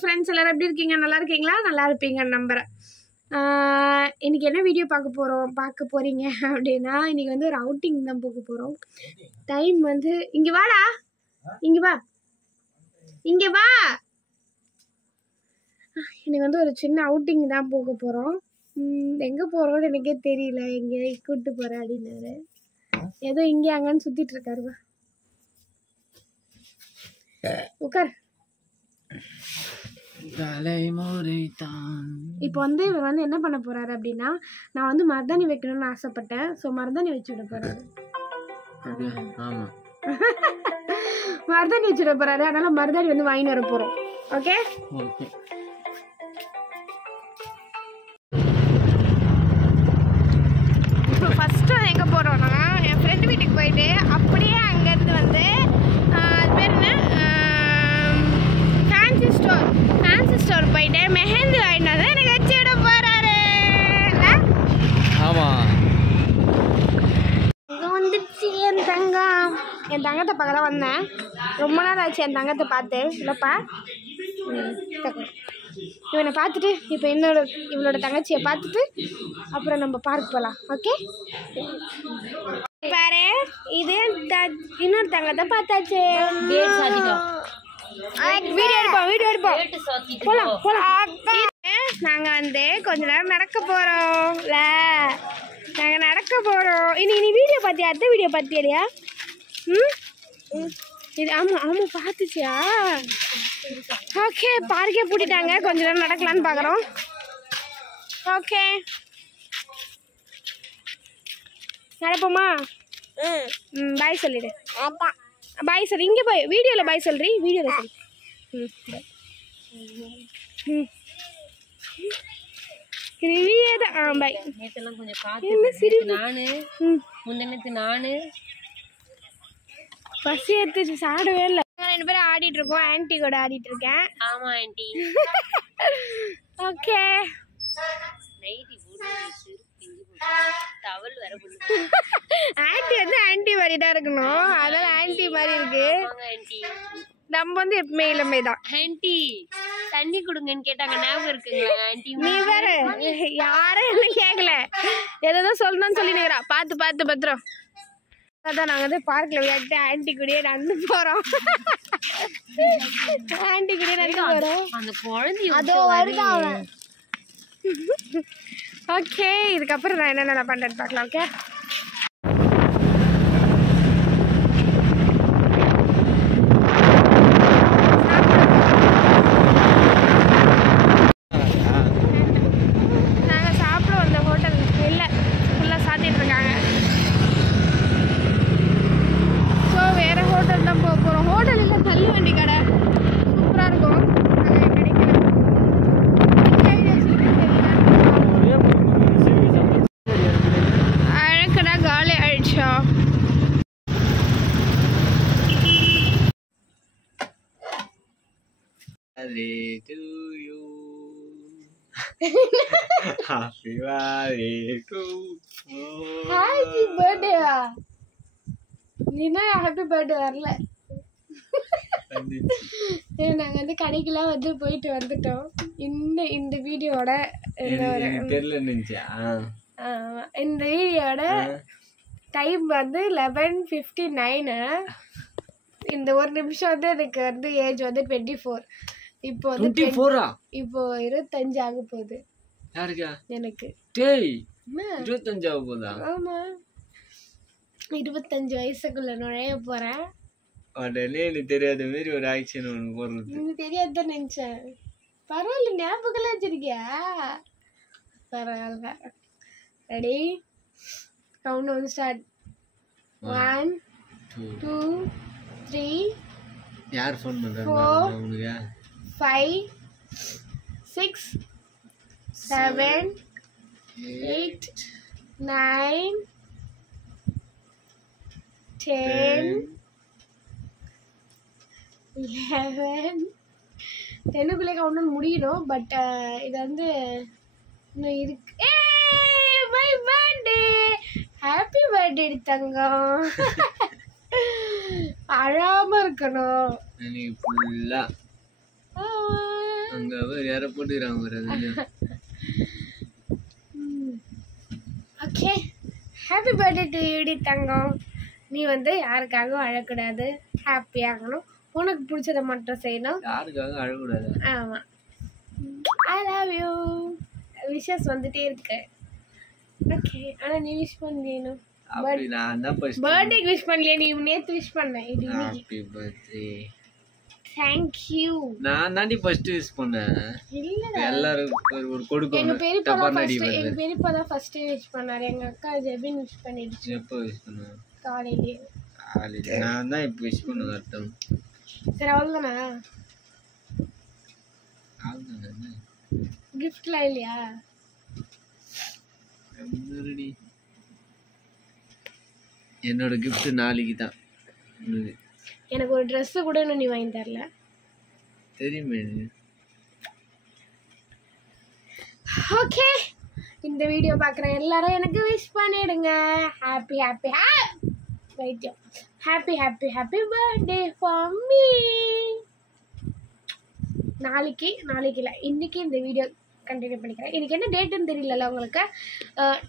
Friends எல்லாரும் எப்படி இருக்கீங்க? நல்லா இருக்கீங்களா? நல்லா இருப்பீங்கன்னு நம்புகிறேன். இன்றைக்கி என்ன வீடியோ பார்க்க போகிறீங்க அப்படின்னா, இன்றைக்கி வந்து ஒரு அவுட்டிங் தான் போக போகிறோம். டைம் வந்து இங்கே வாடா, இங்கே வா, இங்கே வா. இன்னைக்கு வந்து ஒரு சின்ன அவுட்டிங் தான் போக போகிறோம். எங்கே போகிறோன்னு எனக்கே தெரியல. எங்கே கூப்பிட்டு போகிறேன் அப்படின்னாரு. ஏதோ இங்கே அங்கன்னு சுற்றிட்டு இருக்காருவா. உட்கார். இப்போ வந்து இவர் வந்து என்ன பண்ண போறாரு அப்படின்னா, நான் வந்து மருதாணி வைக்கணும்னு ஆசைப்பட்டேன். ஸோ மருதாணி வச்சு விட போறாரு. மருதாணி வச்சு விட போறாரு. அதனால மருதாணி வந்து வாங்கி வர போறோம். ஓகே. இப்போ ஃபர்ஸ்ட் எங்க போறோம்னா, என் ஃப்ரெண்ட் வீட்டுக்கு போயிட்டு அப்படியே அங்கிருந்து வந்து அது பேர் என்ன, ஃபேன்சி ஸ்டோர் போயிட்டு மெஹந்தி வாங்கிட்டு வந்து எனக்கு வச்சு விட போறாரு. ஆமா, இங்க வந்துச்சு என் தங்கம். என் தங்கத்தை பார்க்க தான் வந்தேன். ரொம்ப நாள் ஆச்சு என் தங்கத்தை பார்த்து. இல்லப்பா, இவனை பார்த்துட்டு இப்போ இவளோட தங்கச்சியை பார்த்துட்டு அப்புறம் நம்ம பார்க் போகலாம். ஓகே. பாரு, இது இன்னொரு தங்கத்தை பார்த்தாச்சு. வீடியோ எடுப்போம். போலாம். நாங்க வந்து கொஞ்ச நேரம் நடக்க போறோம்ல. நாங்க நடக்க போறோம். இனி வீடியோ பார்த்தியா? அத்தை வீடியோ பார்த்தியா இல்லையா? இது ஆமா பார்த்துச்சியா? ஓகே. பார்க்கே பூட்டிட்டாங்க. கொஞ்ச நேரம் நடக்கலான்னு பார்க்குறோம். ஓகே, நடப்போமா? பாய் சொல்லிடு. பாய் சொல்லு. இங்கே போய் வீடியோவில் பாய் சொல்றீ. வீடியோவில் சொல்லு. பாய். நேத்தெல்லாம் கொஞ்சம் காத்து. நானு பசி எடுத்துச்சு, சாடவே இல்லை. ரெண்டு பேரும் ஆடிட்டு இருக்கோம். ஆன்ட்டி கூட ஆடிட்டு இருக்கேன். ஆமா ஆன்ட்டி. ஓகே. டவல் வேற போடு. ஆன்ட்டி வந்து ஆன்ட்டி மாதிரி தான் இருக்கணும். அதனால ஆன்ட்டி மாதிரி இருக்கு. நம்ம வந்து எப்பவுமே இளமை தான். ஆன்ட்டி தண்ணி கொடுங்கன்னு கேட்டாங்க, ஞாபகம் இருக்குங்களா ஆன்ட்டி? நீ வேற யாரும் என்ன கேட்கல, ஏதோ சொல்லணும்னு சொல்லி நிக்கிறா. பார்த்து பத்திரம். அதான் நாங்கள் வந்து பார்க்கில் விளையாட்டு ஆன்ட்டி கூடயே நடந்து போகிறோம். ஆன்ட்டி கூடயே நடந்து போகிறோம். அந்த குழந்தை அதோ வருதான் அவன். ஓகே, இதுக்கப்புறம் நான் என்னென்ன பண்ணுறேன்னு பார்க்கலாம். ஓகே. நாங்கள் சாப்பிட வந்த ஹோட்டல் இல்லை, ஃபுல்லாக சாத்திட்டு இருக்காங்க. ஸோ வேறு ஹோட்டல் தான் போக போகிறோம். ஹோட்டல் இல்லை, தள்ளி வண்டி கடை. சூப்பராக இருக்கும். அங்கே கிடைக்கல. அழகடா காலி ஆயிடுச்சா? ஹாப்பி பர்த்டேவா? நீனா ஹாப்பி பர்த்டே வரல. நாங்கள் வந்து கடைக்கெல்லாம் வந்து போயிட்டு வந்துட்டோம். இந்த வீடியோட இந்த வீடியோட டைம் வந்து 11:59. இந்த ஒரு நிமிஷம் வந்து எனக்கு வந்து ஏஜ் வந்து 24. இப்போ வந்து 25 ஆக போகுது எனக்கு. 25 ஆக போதா? ஆமா, 25 வயசுக்குள்ள நுழைய போறேன். எனக்கு தெரியாத மாதிரி ஒரு ஆக்ஷன் ஒன்று போடுறது. எனக்கு தெரியாதுதான் நினைச்சேன். பரவாயில்ல, ஞாபகம் வச்சிருக்கியா? பரவாயில்ல. ரெடி? Countdown start. 1 2 3. யார் ஃபோன் பண்றாங்க? 5 6 7 8 9 10 11. 10க்குள்ளே கவுண்ட் முடியணும். பட் இது வந்து இன்னும் இருக்கு. My birthday. ஹாப்பி பர்த்டே தங்கம். அழாம இருக்கணும். ஃபுல்லா அங்க அவர் யார போட்டுறாங்க ஒரு அதுல. ஓகே, ஹாப்பி பர்த்டே டு யூடி தங்கம். நீ வந்து யாருக்காகவும் அழக்கூடாது, ஹாப்பியாகணும், உனக்கு பிடிச்சதை மட்டும் செய்யணும். யாருக்காக அழக்கூடாது. ஆமாம், ஐ லவ் யூ. விஷஸ் வந்துட்டே இருக்கு. ஓகே, ஆனால் நீ விஷ் பண்ணணும். அப்படி நான் தான் ஃபர்ஸ்ட் பர்த்டேக்கு விஷ் பண்ணலையே, நீ நேற்று விஷ் பண்ண. இது ஹாப்பி பர்த்டே. தேங்க்யூ. நான் தாண்டி ஃபர்ஸ்ட் யூஸ் பண்ணேன். இல்லைடா, எல்லாரும் ஒரு கொடுக்கணும். எங்கள் பெரியப்பா தான் ஃபர்ஸ்ட் விஷ் பண்ணார். எங்கள் அக்கா ஜெபின் விஷ் பண்ணிடுச்சு. எப்போ யூஸ் பண்ணுவேன்? காலையிலே. நான் தான் இப்போ விஷ் பண்ணுவேன் அர்த்தம். சரி, அவ்வளோதானா? கிஃப்ட்லாம் இல்லையா? என்னோட கிஃப்ட் நாளைக்கு தான். எனக்கு ஒரு ட்ரெஸ்ஸு கூட இன்னும் நீ வாங்கி தரல. தெரியுமே. ஓகே, இந்த வீடியோ பார்க்குற எல்லாரும் எனக்கு விஷ் பண்ணிடுங்க. ஹாப்பி ஹாப்பி வைத்தியம் happy happy happy birthday for me. நாளைக்கு இல்லை, இன்றைக்கி இந்த வீடியோ கண்டினியூ பண்ணிக்கிறேன். இன்றைக்கி என்ன டேட்டுன்னு தெரியல உங்களுக்கு.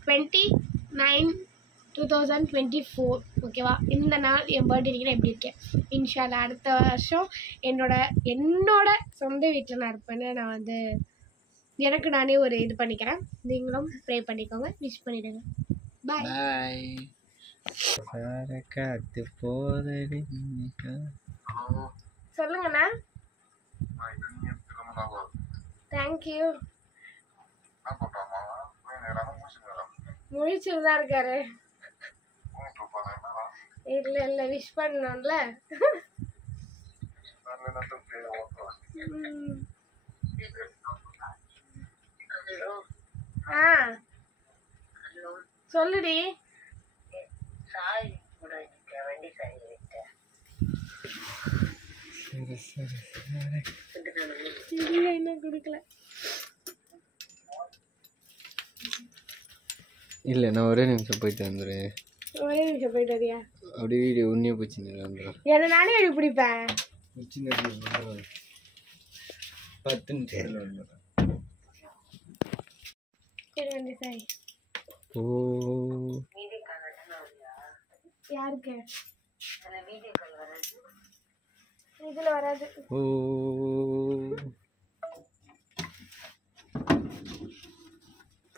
29/2024. ஓகேவா? இந்த நாள் என் பர்த்டே எப்படி இருக்கேன். இன்ஷால்லா அடுத்த வருஷம் என்னோட சொந்த வீட்டில் நான் இருப்பேன்னு நான் வந்து எனக்கு நானே ஒரு இது பண்ணிக்கிறேன். நீங்களும் ப்ரே பண்ணிக்கோங்க, விஷ் பண்ணிவிடுங்க. பாய் பாய். காத்து போதடி. சொல்லுங்கண்ணா. தேங்க்யூ. முழிச்சுதான் இருக்காரு. இல்லை விஷ் பண்ணோம்ல. ஆ சொல்லுடி. என்ன குடுக்கல. இல்லை, நான் ஒரே நிமிஷம் போயிட்டு வந்துடுறேன். ஒரே நிமிஷம் போயிட்டு வரியா? அப்படியே வீடியோ உன்னையே போச்சு வந்துடும். எதை நானே எழுதி பிடிப்பேன். 10 நிமிஷம் வந்துடும். சரி வந்து சாய். ஓ, யாருக்கு? இதில் வராது. ஓ,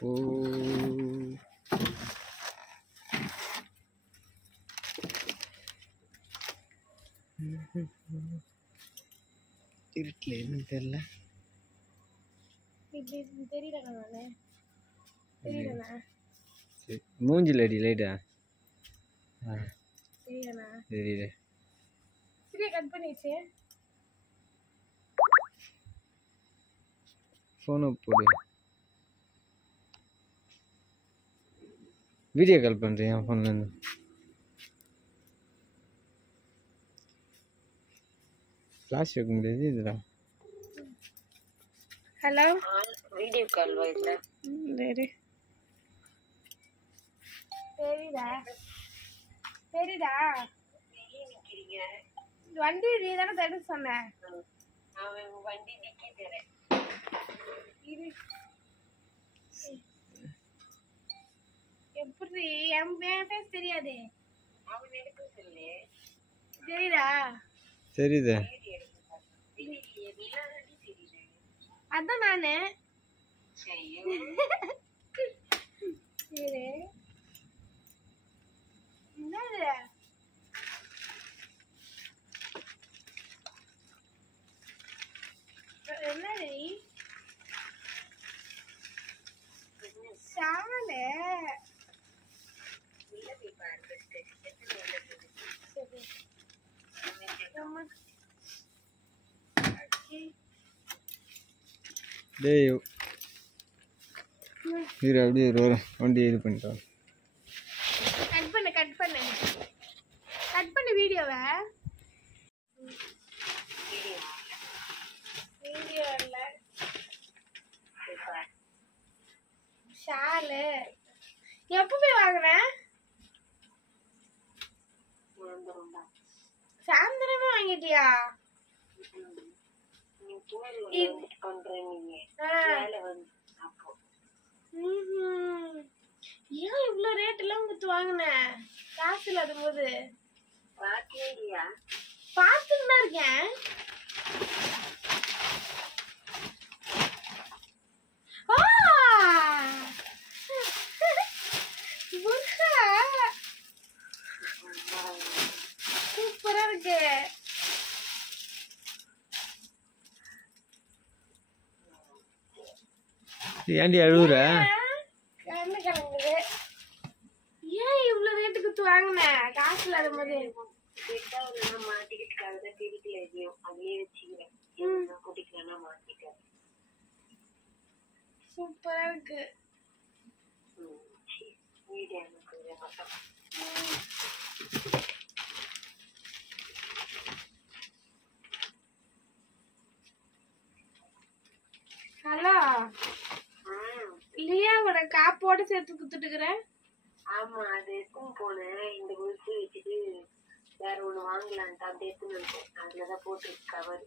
ஓ. இருட்டில் என்ன தெரியல. இப்படி தெரியலண்ணா. நானே தெரியலண்ணா. சரி, மூஞ்சில் அடி லைட்டா. தெரியலண்ணா. தெரியல. சரியா கட் பண்ணிடுச்சு. ஃபோனை போடு. வீடியோ கால் பண்ணுறேன் என் ஃபோன்லேருந்து. ஃப்ளாஷ் வைக்க முடியாது இதுடா. ஹலோ, வீடியோ கால் வாயில சரி. சரிடா. வண்டி நீ தானே தடுக்க சொன்ன. வண்டி டிக்கி தரேன். எப்படி என் பேஸ் தெரியாது. அவன் எடுக்க சொல்லு. தெரியுதா? தெரியுது. அதான் நானு. சரி, என்னது? என்னடி சாலே? டேய் இரு, அப்படியே வண்டி இது பண்ணிட்டோம். கட் பண்ணு வீடியோவை. வீடியோ இல்லை ஷாலு. எப்போ போய் வாங்குவேன்? சாயந்தரமே வாங்கிட்டியா? ஏன் இவ்வளவு ரேட் எல்லாம் கொடுத்து வாங்கின? காசு இல்லாத போது பார்த்துட்டு தான் இருக்கேன். சூப்பரா இருக்கு. ஏன்டி அழுவுற? கண்ணு கலங்குது. ஏன் இவ்வளவு ரேட்டு கொடுத்து வாங்கின? காசு இல்லாத போது சூப்பரா இருக்கு. ஹலோ, லியாவோட காப்போட சேர்த்து குத்துட்டுக்கிறேன். ஆமா, அது எடுத்துன்னு போனேன். இந்த கொலுசு வச்சுட்டு வேற ஒண்ணு வாங்கலான்ட்டு அப்படியே எடுத்துன்னு வந்தேன். அதுலதான் போட்டு கவர்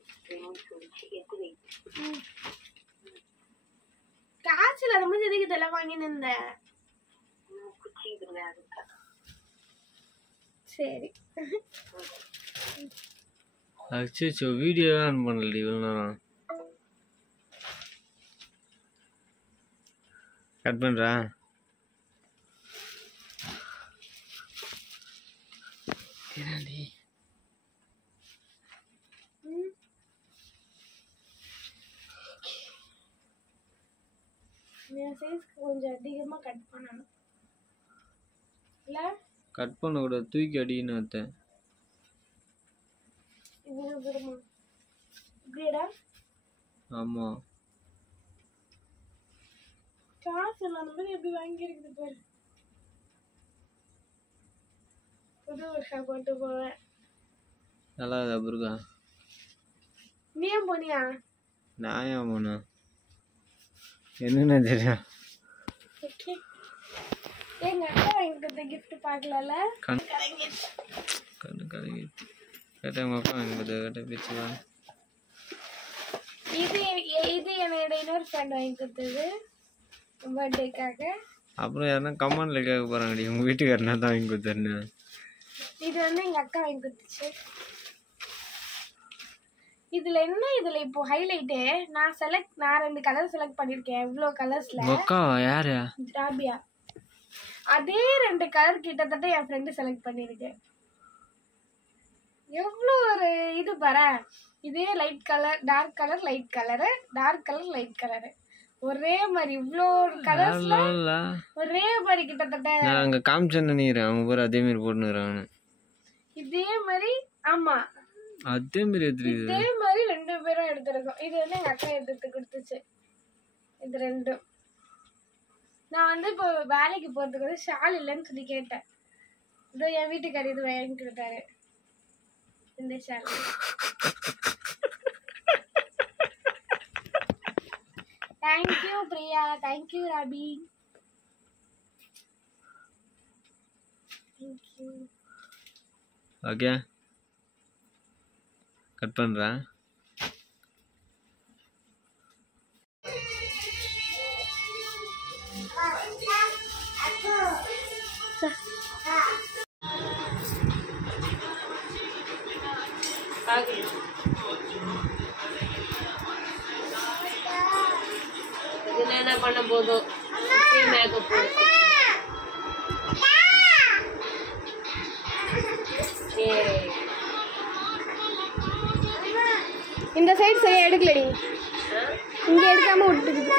சொல்லிச்சு எடுத்து வை. காசு இல்லாத போது எதுக்கு இதெல்லாம் வாங்கின்னு இருந்த? குச்சிக்குதுல அதுதான். சரி. அச்சோ, வீடியோ ஆன் பண்ணல இவ்வளோ நேரம். கட் பண்ணுறா? என்னடி என் சைஸ்க்கு கொஞ்சம் அதிகமா கட் பண்ணணும் இல்ல? கட் பண்ண கூட தூக்கி அடின்னு வந்தேன். இவ்வளவு தூரமா? இப்படியடா? ஆமா, காசு இல்லாம எப்படி வாங்கியிருக்குது பாரு. புது வருஷம் போட்டு போவேன். நல்லா இருக்கா? நீ ஏன் போனியா? நான் ஏன் போனேன்? என்னன்னு தெரியும். ஓகே, எங்க அக்கா வாங்கிட்டு கிஃப்ட் பார்க்கல. கண்ணு கலங்கி கேட்ட உங்க அப்பா வாங்கி கொடுத்த கேட்ட பேச்சுவா. இது என்னோட இன்னொரு ஃப்ரெண்ட் வாங்கி கொடுத்தது பர்த்டேக்காக. அப்புறம் யாருன்னா கமெண்ட்ல கேட்க போறாங்கடி, உங்க வீட்டுக்காரனா தான் வாங்கி கொடுத்தாருன்னு. இது வந்து எங்க அக்கா வாங்கி கொடுத்துச்சு. இதுல என்ன, இதுல இப்போ ஹைலைட்டு நான் 2 கலர் செலக்ட் பண்ணிருக்கேன். இவ்ளோ கலர்ஸ்ல அக்கா யாரு? ராபியா. அதே 2 கலர் கிட்டத்தட்ட என் ஃப்ரெண்டு செலக்ட் பண்ணிருக்கேன். எவ்வளோ ஒரு இது பாரு. இதே light colour, dark colour, light colour, dark colour, light colour, ஒரே மாதிரி இவ்வளோ கலர்ஸ்ல ஒரே மாதிரி கிட்டத்தட்ட. நான் அங்க காமிச்சேன்னு நினைக்கிறேன். அவங்க பேர் அதே மாதிரி போட்டுக்கிறாங்க. இதே மாதிரி. ஆமா, அதே மாதிரி எடுத்துருக்கு. இதே மாதிரி 2 பேரும் எடுத்துருக்கோம். இது வந்து எங்க அக்கா எடுத்து கொடுத்துச்சு. இது 2 நான் வந்து இப்போ வேலைக்கு போறதுக்கு வந்து ஷால் இல்லைன்னு சொல்லி கேட்டேன். இதோ என் வீட்டுக்காரர் இது வாங்கி கொடுத்தாரு, இந்த shawl. Thank you Priya, thank you Rabi, thank you. Okay, cut பண்ணுறேன். இதுல என்ன பண்ண போதும் மேக்கப் இந்த சைடு சரியா எடுக்கலடி, இங்க எடுக்காம விட்டுக்குது.